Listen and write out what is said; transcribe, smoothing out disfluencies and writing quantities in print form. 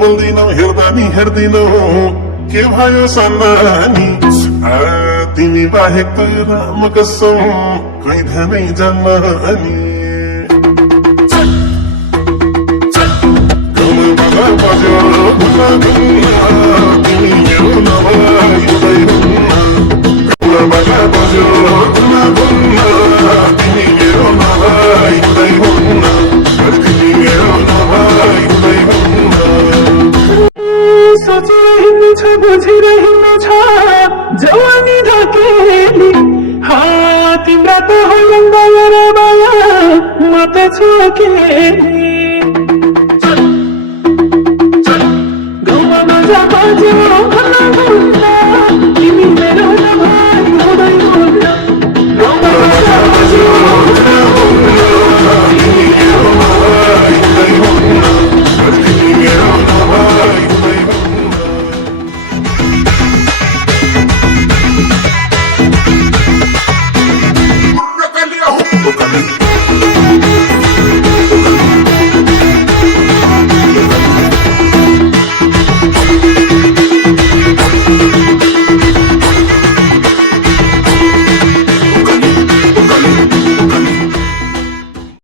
बोल्दी नौ हेर्दै नौ के भयो सन्नानी तिमी बाहेक त राम कसम कोही ध्यानै जान्नानी बज्यो गुना गुना तिमी मेरो नभई हुँदै हुन्न बज्यो गुना गुना तिमी मेरो नभई हुँदै हुन्न तिमी मेरो नभई हुँदै हुन्न सोचिरहनु छ बुझिरहनु छ जवानी ढकेली तिम्रा त हो माया म त छु केली